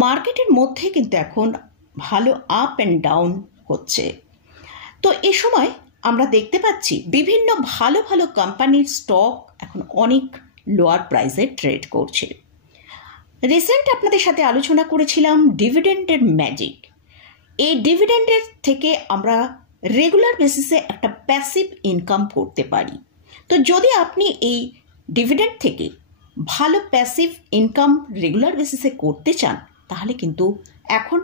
মার্কেটের মধ্যে কিন্তু এখন ভালো আপ অ্যান্ড ডাউন হচ্ছে। তো এ সময় আমরা দেখতে পাচ্ছি বিভিন্ন ভালো ভালো কোম্পানির স্টক এখন অনেক লোয়ার প্রাইসে ট্রেড করছে। রিসেন্ট আপনাদের সাথে আলোচনা করেছিলাম ডিভিডেন্ডের ম্যাজিক। এই ডিভিডেন্ডের থেকে আমরা রেগুলার বেসিসে একটা প্যাসিভ ইনকাম করতে পারি। তো যদি আপনি এই ডিভিডেন্ড থেকে ভালো প্যাসিভ ইনকাম রেগুলার বেসিসে করতে চান, তাহলে কিন্তু এখন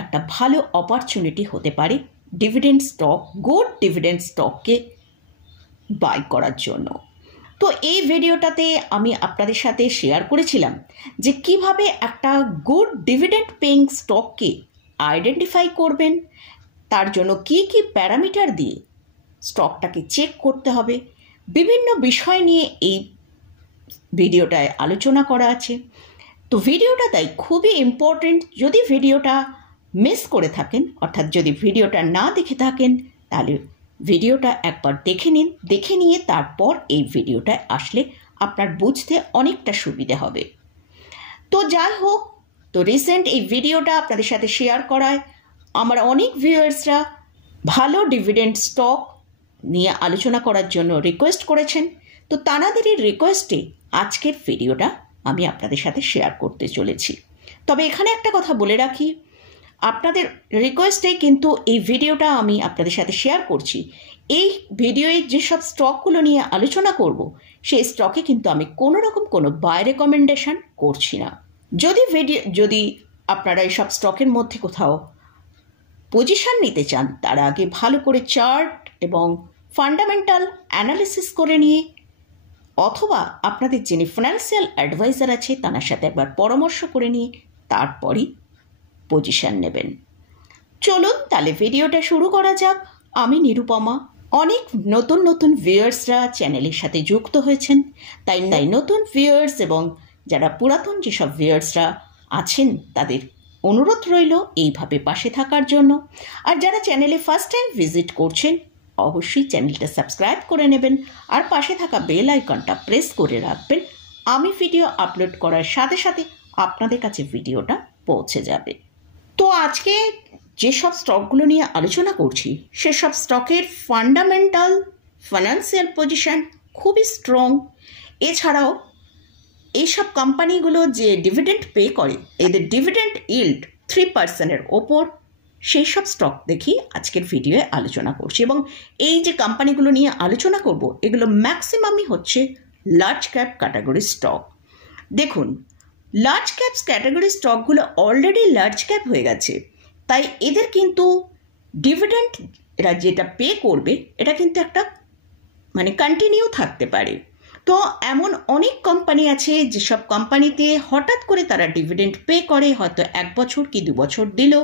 একটা ভালো অপরচুনিটি হতে পারে ডিভিডেন্ড স্টক, গুড ডিভিডেন্ড স্টককে বাই করার জন্য। তো এই ভিডিওটাতে আমি আপনাদের সাথে শেয়ার করেছিলাম যে কিভাবে একটা গুড ডিভিডেন্ড পেইং স্টককে আইডেন্টিফাই করবেন, তার জন্য কি কি প্যারামিটার দিয়ে স্টকটাকে চেক করতে হবে, বিভিন্ন বিষয় নিয়ে এই ভিডিওটায় আলোচনা করা আছে। তো ভিডিওটা তাই খুবই ইম্পর্টেন্ট। যদি ভিডিওটা মিস করে থাকেন, অর্থাৎ যদি ভিডিওটা না দেখে থাকেন, তাহলে ভিডিওটা একবার দেখে নিন। দেখে নিয়ে তারপর এই ভিডিওটায় আসলে আপনার বুঝতে অনেকটা সুবিধা হবে। তো যাই হোক, তো রিসেন্ট এই ভিডিওটা আপনাদের সাথে শেয়ার করায় আমার অনেক ভিউয়ার্সরা ভালো ডিভিডেন্ড স্টক নিয়ে আলোচনা করার জন্য রিকোয়েস্ট করেছেন। তো তাঁদেরই রিকোয়েস্টে আজকের ভিডিওটা আমি আপনাদের সাথে শেয়ার করতে চলেছি। তবে এখানে একটা কথা বলে রাখি, আপনাদের রিকোয়েস্টে কিন্তু এই ভিডিওটা আমি আপনাদের সাথে শেয়ার করছি। এই ভিডিওয়ে যেসব স্টকগুলো নিয়ে আলোচনা করব, সেই স্টকে কিন্তু আমি কোনো রকম কোনো বাই রেকমেন্ডেশন করছি না। যদি আপনারা এইসব স্টকের মধ্যে কোথাও পজিশন নিতে চান, তার আগে ভালো করে চার্ট এবং ফান্ডামেন্টাল অ্যানালিসিস করে নিয়ে, অথবা আপনাদের যিনি ফিনান্সিয়াল অ্যাডভাইজার আছে তার সাথে একবার পরামর্শ করে নিয়ে তারপরই পজিশন নেবেন। চলুন তাহলে ভিডিওটা শুরু করা যাক। আমি নিরুপমা। অনেক নতুন নতুন ভিউয়ার্সরা চ্যানেলের সাথে যুক্ত হয়েছেন, তাই নতুন ভিউয়ার্স এবং যারা পুরাতন যেসব ভিউয়ার্সরা আছেন তাদের অনুরোধ রইল এইভাবে পাশে থাকার জন্য। আর যারা চ্যানেলে ফার্স্ট টাইম ভিজিট করছেন, অবশ্যই চ্যানেলটা সাবস্ক্রাইব করে নেবেন আর পাশে থাকা বেল আইকনটা প্রেস করে রাখবেন। আমি ভিডিও আপলোড করার সাথে সাথে আপনাদের কাছে ভিডিওটা পৌঁছে যাবে। তো আজকে যেসব স্টকগুলো নিয়ে আলোচনা করছি, সেসব স্টকের ফান্ডামেন্টাল ফাইন্যান্সিয়াল পজিশন খুবই স্ট্রং। এছাড়াও এইসব কোম্পানিগুলো যে ডিভিডেন্ড পে করে, এদের ডিভিডেন্ড ইল্ড 3% ওপর, সেই সব স্টক দেখি আজকের ভিডিওয়ে আলোচনা করছি। এবং এই যে কোম্পানিগুলো নিয়ে আলোচনা করব, এগুলো ম্যাক্সিমামই হচ্ছে লার্জ ক্যাপ ক্যাটাগরি স্টক। দেখুন, লার্জ ক্যাপস ক্যাটাগরি স্টকগুলো অলরেডি লার্জ ক্যাপ হয়ে গেছে, তাই এদের কিন্তু ডিভিডেন্ড এরা যেটা পে করবে, এটা কিন্তু একটা কন্টিনিউ থাকতে পারে। তো এমন অনেক কোম্পানি আছে যেসব কোম্পানিতে হঠাৎ করে তারা ডিভিডেন্ড পে করে, হয়তো 1 বছর কি 2 বছর দিল,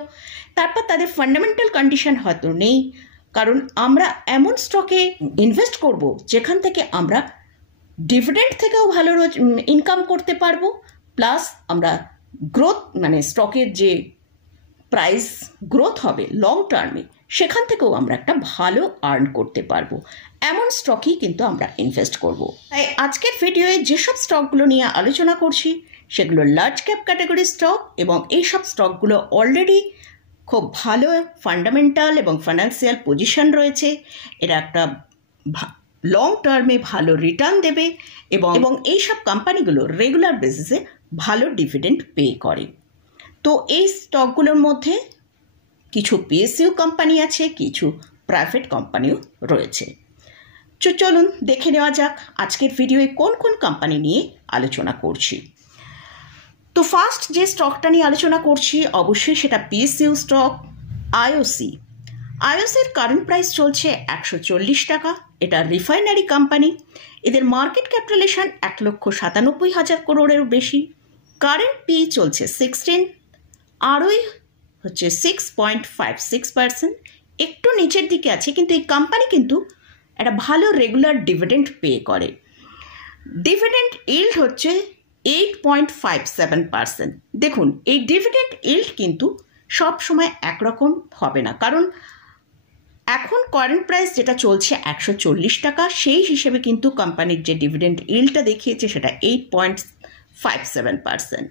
তারপর তাদের ফান্ডামেন্টাল কন্ডিশন হয়তো নেই। কারণ আমরা এমন স্টকে ইনভেস্ট করব যেখান থেকে আমরা ডিভিডেন্ড থেকেও ভালো ইনকাম করতে পারবো, প্লাস আমরা গ্রোথ স্টকের যে প্রাইস গ্রোথ হবে লং টার্মে, সেখান থেকেও আমরা একটা ভালো আর্ন করতে পারবো। এমন স্টকই কিন্তু আমরা ইনভেস্ট করব। তাই আজকের ভিডিওয়ে যেসব স্টকগুলো নিয়ে আলোচনা করছি, সেগুলো লার্জ ক্যাপ ক্যাটাগরি স্টক, এবং এইসব স্টকগুলো অলরেডি খুব ভালো ফান্ডামেন্টাল এবং ফাইন্যান্সিয়াল পজিশন রয়েছে। এরা একটা লং টার্মে ভালো রিটার্ন দেবে, এবং এইসব কোম্পানিগুলো রেগুলার বেসিসে ভালো ডিভিডেন্ড পে করে। তো এই স্টকগুলোর মধ্যে কিছু পিএসইউ কোম্পানি আছে, কিছু প্রাইভেট কোম্পানিও রয়েছে। চলুন দেখে নেওয়া যাক আজকের ভিডিওয়ে কোন কোন কোম্পানি নিয়ে আলোচনা করছি। তো ফার্স্ট যে স্টকটা নিয়ে আলোচনা করছি, অবশ্যই সেটা পিএসইউ স্টক আইওসি। আইওসির কারেন্ট প্রাইস চলছে 140 টাকা। এটা রিফাইনারি কোম্পানি। এদের মার্কেট ক্যাপিটালাইজেশন 1,97,000 করোড়েরও বেশি। কারেন্ট পি চলছে 16, আরওই হচ্ছে 6.56%, একটু নিচের দিকে আছে, কিন্তু এই কোম্পানি কিন্তু একটা ভালো রেগুলার ডিভিডেন্ড পে করে। ডিভিডেন্ড ইল্ড হচ্ছে 8.57%। দেখুন, এই ডিভিডেন্ড ইল্ড কিন্তু সব সময় একরকম হবে না, কারণ এখন কারেন্ট প্রাইস যেটা চলছে 140 টাকা, সেই হিসেবে কিন্তু কোম্পানির যে ডিভিডেন্ড ইল্ডটা দেখিয়েছে সেটা 8.57%।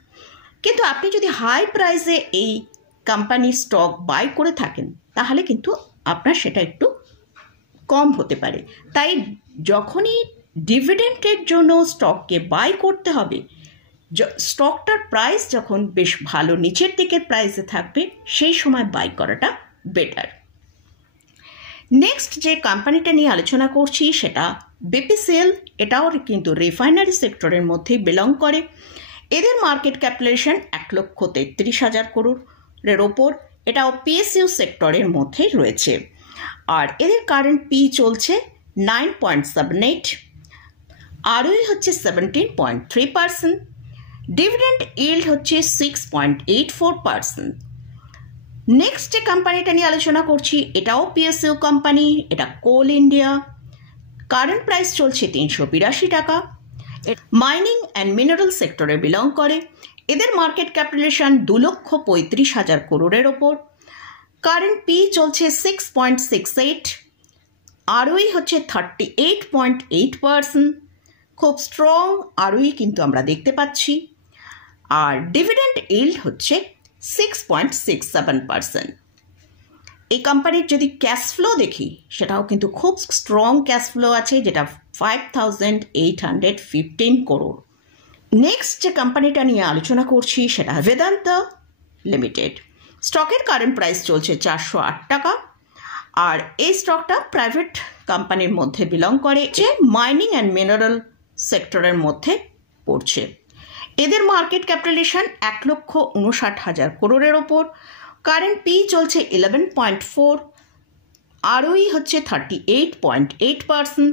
কিন্তু আপনি যদি হাই প্রাইসে এই কোম্পানির স্টক বাই করে থাকেন তাহলে কিন্তু আপনার সেটা একটু কম হতে পারে। তাই যখনই ডিভিডেন্ডের জন্য স্টককে বাই করতে হবে, স্টকটার প্রাইস যখন বেশ ভালো নিচের দিকের প্রাইসে থাকবে সেই সময় বাই করাটা বেটার। নেক্সট যে কোম্পানিটা নিয়ে আলোচনা করছি সেটা বিপিসিএল। এটাও কিন্তু রিফাইনারি সেক্টরের মধ্যেই বিলং করে। এদের মার্কেট ক্যাপিটালাইজেশন 1,33,000 করোড়ের ওপর। এটাও পিএসইউ সেক্টরের মধ্যেই রয়েছে। আর এদের কারেন্ট পি চলছে 9.78, আরওই হচ্ছে 17.3%, ডিভিডেন্ড ইল্ড হচ্ছে 6.84%। নেক্সট যে কোম্পানিটা নিয়ে আলোচনা করছি এটাও পিএসইউ কোম্পানি, এটা কোল ইন্ডিয়া। কারেন্ট প্রাইস চলছে 382 টাকা। মাইনিং অ্যান্ড মিনারেল সেক্টরে বিলং করে। এদের মার্কেট ক্যাপিটালাইজেশন 2,35,000 করোড়ের ওপর। কারেন্ট পি চলছে 6.68, আরওই হচ্ছে 38.8%। খুব স্ট্রং আরওই কিন্তু আমরা দেখতে পাচ্ছি। আর ডিভিডেন্ড ইল্ড হচ্ছে 6.67%। এই কোম্পানির যদি ক্যাশ ফ্লো দেখি সেটাও কিন্তু খুব স্ট্রং ক্যাশ ফ্লো আছে, যেটা 5,815 করোড়। নেক্সট যে কোম্পানিটা নিয়ে আলোচনা করছি সেটা বেদান্ত লিমিটেড। স্টকের কারেন্ট প্রাইস চলছে 408 টাকা। আর এই স্টকটা প্রাইভেট কোম্পানির মধ্যে বিলং করে, যে মাইনিং অ্যান্ড মিনারেল সেক্টরের মধ্যে পড়ছে। এদের মার্কেট ক্যাপিটালাইজেশন 1,59,000 করোড়ের ওপর। কারেন্ট পি চলছে 11.4, আরওই হচ্ছে 38.8%,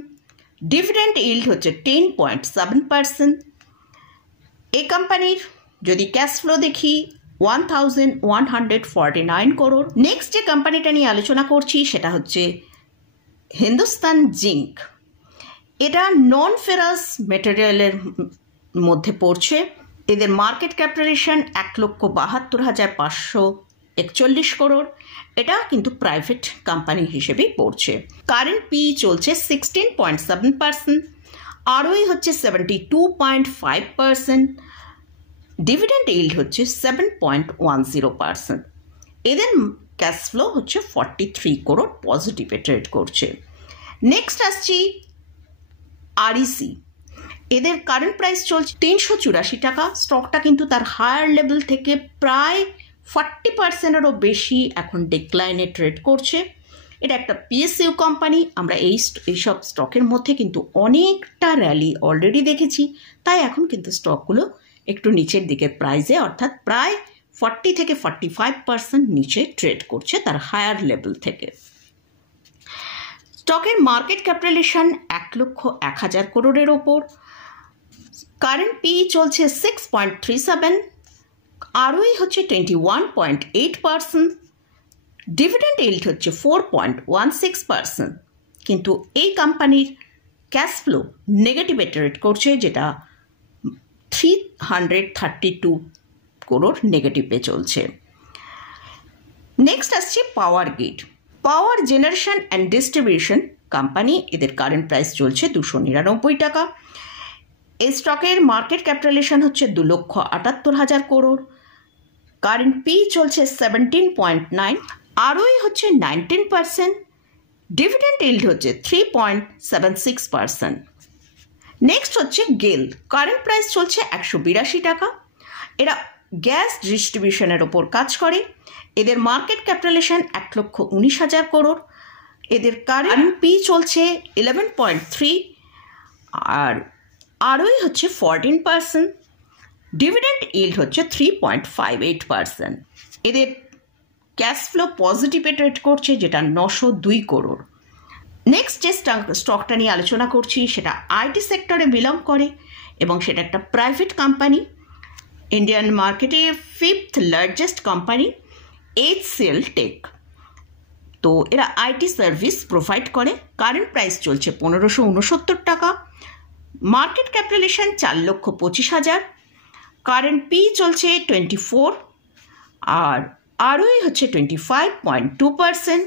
ডিভিডেন্ড ইল্ড হচ্ছে 10.7%। এই কোম্পানির যদি ক্যাশ ফ্লো দেখি 1,149 করোড়। নেক্সট যে কোম্পানিটা নিয়ে আলোচনা করছি সেটা হচ্ছে হিন্দুস্তান জিঙ্ক। এটা নন ফেরাস মেটেরিয়ালের মধ্যে পড়ছে। এদের মার্কেট ক্যাপিটালাইজেশন 1,72,541 করোড়। এটা কিন্তু প্রাইভেট কোম্পানি হিসেবেই পড়ছে। কারেন্ট পি চলছে 16.7%, আরওই হচ্ছে 72.5%, ডিভিডেন্ড ইল্ড হচ্ছে 7.10%। এদের ক্যাশ ফ্লো হচ্ছে 43 করোড় পজিটিভে ট্রেড করছে। নেক্সট আসছি আরইসি। এদের কারেন্ট প্রাইস চলছে 384 টাকা। স্টকটা কিন্তু তার হায়ার লেভেল থেকে প্রায় 40%-এরও বেশি এখন ডিক্লাইনে ট্রেড করছে। এটা একটা পিএসইউ কোম্পানি। আমরা এইসব স্টকের মধ্যে কিন্তু অনেকটা র্যালি অলরেডি দেখেছি, তাই এখন কিন্তু স্টকগুলো একটু নিচের দিকে প্রাইসে, অর্থাৎ প্রায় 40 থেকে 45% নিচে ট্রেড করছে তার হায়ার লেভেল থেকে। স্টকের মার্কেট ক্যাপিটালাইজেশন 1,01,000 করোড়ের ওপর। কারেন্ট পি চলছে 6.37, আরওই হচ্ছে 21.8%, ডিভিডেন্ড ইল্ড হচ্ছে 4.16%। কিন্তু এই কোম্পানির ক্যাশ ফ্লো নেগেটিভে ট্রেড করছে, যেটা 332 করোড় নেগেটিভে চলছে। নেক্সট আসছে power grid. Power generation and distribution company. এদের কারেন্ট প্রাইস চলছে 299 টাকা। এই স্টকের মার্কেট ক্যাপিটালাইজেশন হচ্ছে 2,78,000 করোড়। কারেন্ট পি চলছে 17.9, আরওই হচ্ছে 19%, ডিভিডেন্ড ইল্ড হচ্ছে 3.76%। নেক্সট হচ্ছে গেল। কারেন্ট প্রাইস চলছে 182 টাকা। এরা গ্যাস ডিস্ট্রিবিউশনের ওপর কাজ করে। এদের মার্কেট ক্যাপিটালাইজেশন 1,19,000 করোড়। এদের কারেন্ট পি চলছে 11.3, আর আরওই হচ্ছে 14%, ডিভিডেন্ড ইল্ড হচ্ছে 3.58%। এদের ক্যাশ ফ্লো পজিটিভে ট্রেড করছে, যেটা 902 করোড়। নেক্সট যে স্টকটা নিয়ে আলোচনা করছি সেটা আইটি সেক্টরে বিলং করে এবং সেটা একটা প্রাইভেট কোম্পানি। ইন্ডিয়ান মার্কেটে 5th largest company HCL tech. তো এরা আইটি সার্ভিস প্রোভাইড করে। কারেন্ট প্রাইস চলছে 1,569 টাকা। Market capitalisation 4,25,000। কারেন্ট পি চলছে 24, আর আরওই হচ্ছে 25.2%,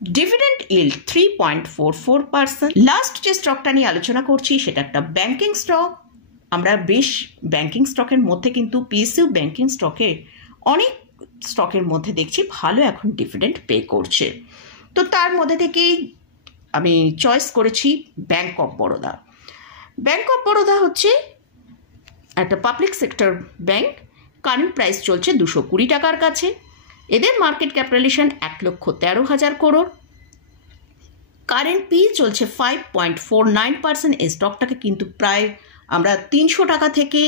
ডিভিডেন্ড ইল্ড 3.44%। লাস্ট যে স্টকটা নিয়ে আলোচনা করছি সেটা একটা ব্যাংকিং স্টক। আমরা বেশ ব্যাংকিং স্টকের মধ্যে কিন্তু পিএসইউ ব্যাংকিং স্টকে অনেক স্টকের মধ্যে দেখছি ভালো এখন ডিভিডেন্ড পে করছে। তো তার মধ্যে থেকেই আমি চয়েস করেছি bank of Baroda. Bank of Baroda হচ্ছে একটা public sector bank. Current price চলছে 220 টাকার কাছে। এদের market capitalization 1,13,000 crore। Current P চলছে 5.49%। এই স্টকটাকে কিন্তু প্রায় আমরা 300 টাকা থেকে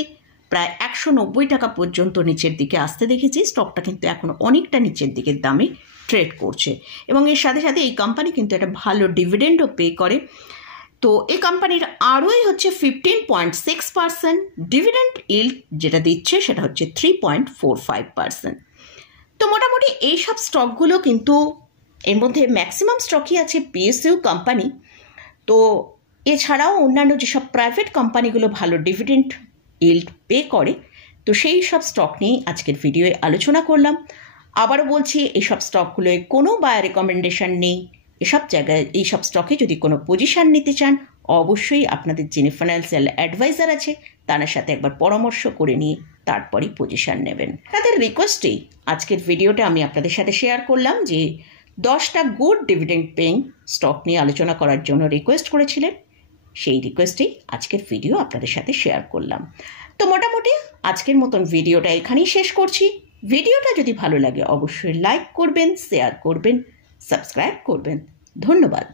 প্রায় 190 টাকা পর্যন্ত নিচের দিকে আসতে দেখেছি। স্টকটা কিন্তু এখন অনেকটা নিচের দিকের দামে ট্রেড করছে এবং এর সাথে সাথে এই কোম্পানি কিন্তু একটা ভালো ডিভিডেন্ডও পে করে। তো এই কোম্পানির আরওই হচ্ছে 15.6%। ডিভিডেন্ড ইল্ড যেটা দিচ্ছে সেটা হচ্ছে 3.45%। তো মোটামুটি এইসব স্টকগুলো কিন্তু এর মধ্যে ম্যাক্সিমাম স্টকই আছে পিএসইউ কোম্পানি। তো এছাড়াও অন্যান্য যেসব প্রাইভেট কোম্পানিগুলো ভালো ডিভিডেন্ড ইল্ড পে করে, তো সেই সব স্টক নিয়ে আজকের ভিডিওয়ে আলোচনা করলাম। আবারও বলছি, এইসব স্টকগুলোয় কোনো বায়ার রেকমেন্ডেশন নেই। এসব জায়গায় এইসব স্টকে যদি কোনো পজিশান নিতে চান, অবশ্যই আপনাদের যিনি ফাইন্যান্সিয়াল অ্যাডভাইজার আছে তার সাথে একবার পরামর্শ করে নিয়ে তারপরেই পজিশান নেবেন। তাদের রিকোয়েস্টেই আজকের ভিডিওটা আমি আপনাদের সাথে শেয়ার করলাম যে 10টা গুড ডিভিডেন্ড পেইং স্টক নিয়ে আলোচনা করার জন্য রিকোয়েস্ট করেছিলেন। সেই রিকোয়েস্টেই আজকের ভিডিও আপনাদের সাথে শেয়ার করলাম। তো মোটামুটি আজকের মতন ভিডিওটা এখানেই শেষ করছি। ভিডিওটা যদি ভালো লাগে অবশ্যই লাইক করবেন, শেয়ার করবেন, সাবস্ক্রাইব করবেন। ধন্যবাদ।